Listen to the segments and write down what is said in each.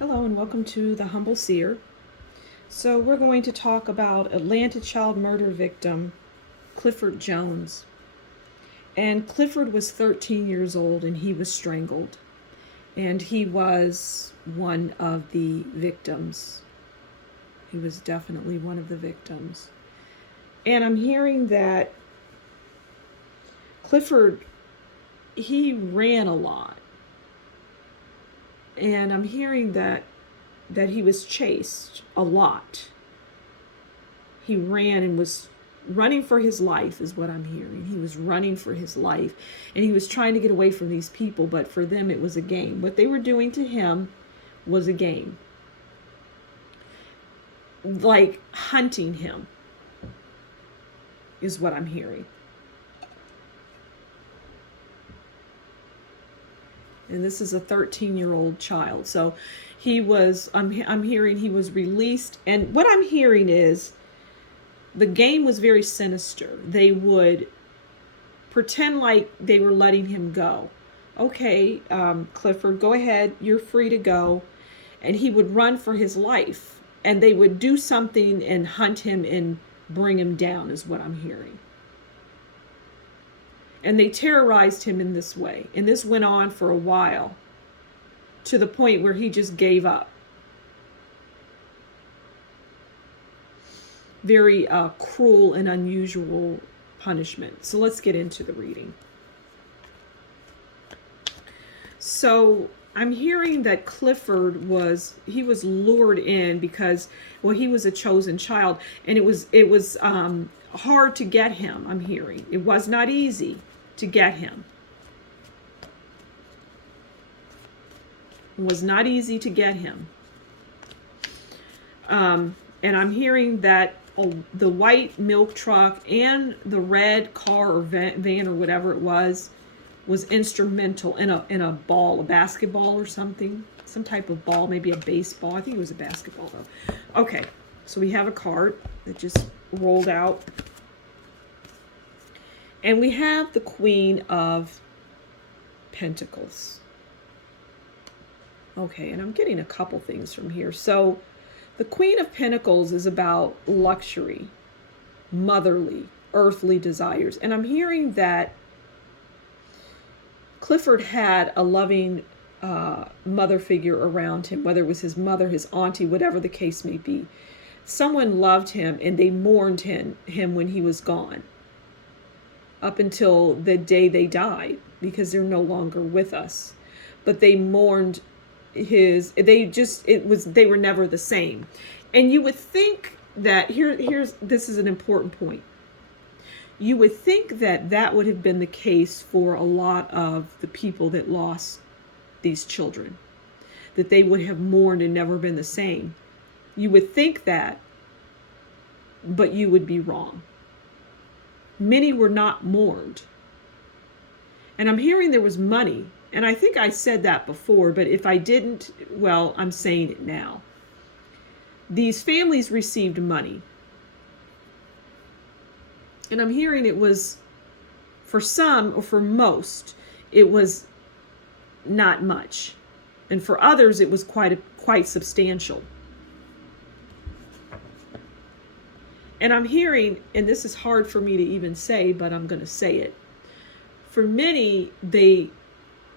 Hello and welcome to the Humble Seer. So we're going to talk about Atlanta child murder victim Clifford Jones. And Clifford was 13 years old and he was strangled. And he was one of the victims. He was definitely one of the victims. And I'm hearing that Clifford, he ran a lot. And I'm hearing that he was chased a lot. He ran and was running for his life is what I'm hearing. He was running for his life and he was trying to get away from these people, but for them it was a game. What they were doing to him was a game. Like hunting him is what I'm hearing. And this is a 13-year-old child. So he was, I'm hearing he was released. And what I'm hearing is the game was very sinister. They would pretend like they were letting him go. Okay, Clifford, go ahead. You're free to go. And he would run for his life. And they would do something and hunt him and bring him down is what I'm hearing. And they terrorized him in this way. And this went on for a while to the point where he just gave up. Very cruel and unusual punishment. So let's get into the reading. So I'm hearing that Clifford was lured in because, well, he was a chosen child, and it was hard to get him. I'm hearing it was not easy to get him. It was not easy to get him. And I'm hearing that the white milk truck and the red car or van or whatever it was instrumental in a ball, a basketball or something, some type of ball, maybe a baseball. I think it was a basketball though. Okay, so we have a cart that just rolled out. And we have the Queen of Pentacles. Okay, and I'm getting a couple things from here. So the Queen of Pentacles is about luxury, motherly, earthly desires. And I'm hearing that Clifford had a loving mother figure around him, whether it was his mother, his auntie, whatever the case may be. Someone loved him and they mourned him when he was gone, up until the day they died, because they're no longer with us. But they mourned they were never the same. And you would think that this is an important point. You would think that would have been the case for a lot of the people that lost these children, that they would have mourned and never been the same. You would think that, but you would be wrong. Many were not mourned. And I'm hearing there was money. And I think I said that before, but if I didn't, well, I'm saying it now. These families received money. And I'm hearing it was, for some or for most, it was not much. And for others, it was quite substantial. And I'm hearing, and this is hard for me to even say, but I'm going to say it. For many, they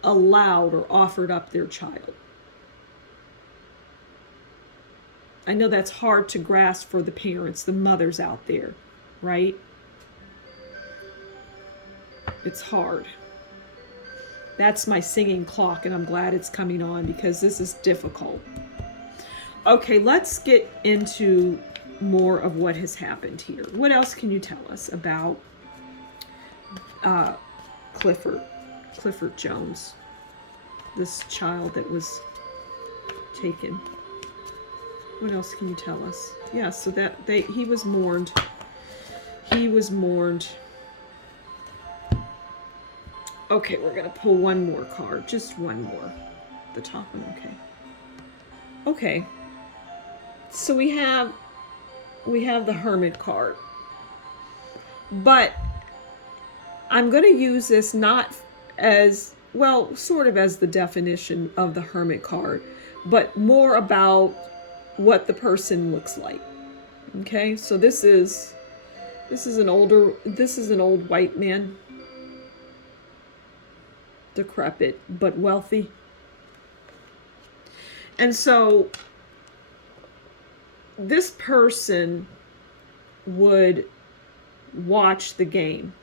allowed or offered up their child. I know that's hard to grasp for the parents, the mothers out there, right? It's hard. That's my singing clock, and I'm glad it's coming on because this is difficult. Okay, let's get into more of what has happened here. What else can you tell us about Clifford Jones, this child that was taken? What else can you tell us? Yeah, so that he was mourned. He was mourned. Okay, we're gonna pull one more card, just one more. The top one, okay. Okay. So we have the Hermit card. But I'm going to use this not as well, sort of as the definition of the hermit card, but more about what the person looks like. Okay, so this is an old white man, decrepit but wealthy. And so this person would watch the game.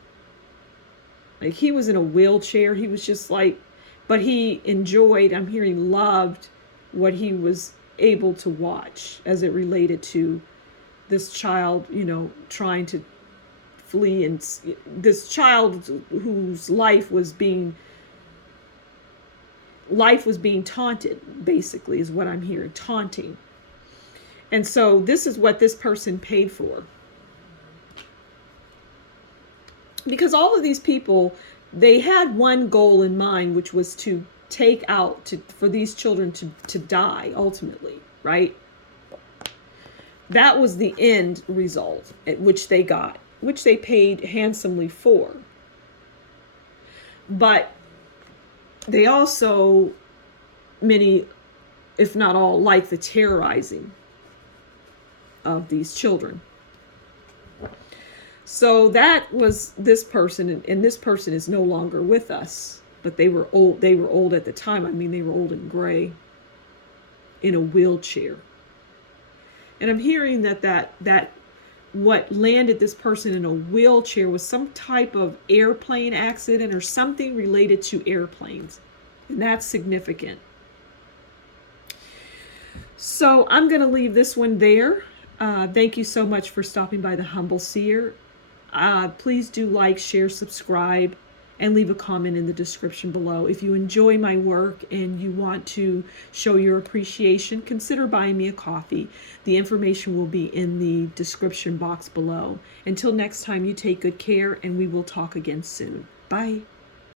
Like, he was in a wheelchair. He was just like, but he enjoyed, I'm hearing, loved what he was able to watch as it related to this child, trying to flee, and this child whose life was being taunted, basically, is what I'm hearing, taunting. And so this is what this person paid for. Because all of these people, they had one goal in mind, which was to for these children to die ultimately, right? That was the end result at which they got, which they paid handsomely for. But they also, many, if not all, like the terrorizing of these children. So that was this person, and this person is no longer with us, but they were old. They were old at the time. I mean, they were old and gray, in a wheelchair. And I'm hearing that what landed this person in a wheelchair was some type of airplane accident or something related to airplanes. And that's significant. So I'm going to leave this one there. Thank you so much for stopping by the Humble Seer. Please do like, share, subscribe, and leave a comment in the description below. If you enjoy my work and you want to show your appreciation, consider buying me a coffee. The information will be in the description box below. Until next time, you take good care, and we will talk again soon. Bye.